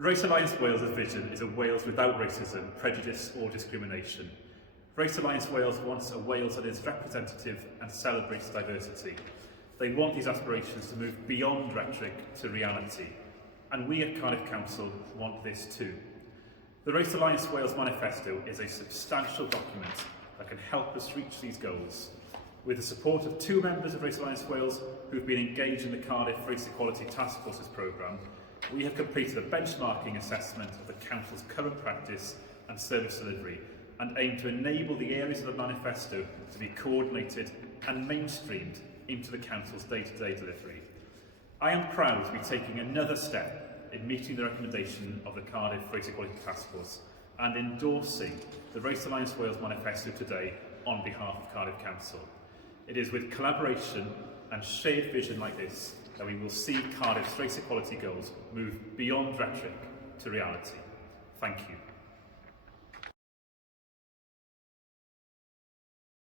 Race Alliance Wales's vision is a Wales without racism, prejudice or discrimination. Race Alliance Wales wants a Wales that is representative and celebrates diversity. They want these aspirations to move beyond rhetoric to reality, and we at Cardiff Council want this too. The Race Alliance Wales Manifesto is a substantial document that can help us reach these goals. With the support of 2 members of Race Alliance Wales who have been engaged in the Cardiff Race Equality Task Force's programme, we have completed a benchmarking assessment of the Council's current practice and service delivery and aim to enable the areas of the manifesto to be coordinated and mainstreamed into the Council's day-to-day delivery. I am proud to be taking another step in meeting the recommendation of the Cardiff Race Equality Task Force and endorsing the Race Alliance Wales Manifesto today on behalf of Cardiff Council. It is with collaboration and shared vision like this that we will see Cardiff's race equality goals move beyond rhetoric to reality. Thank you.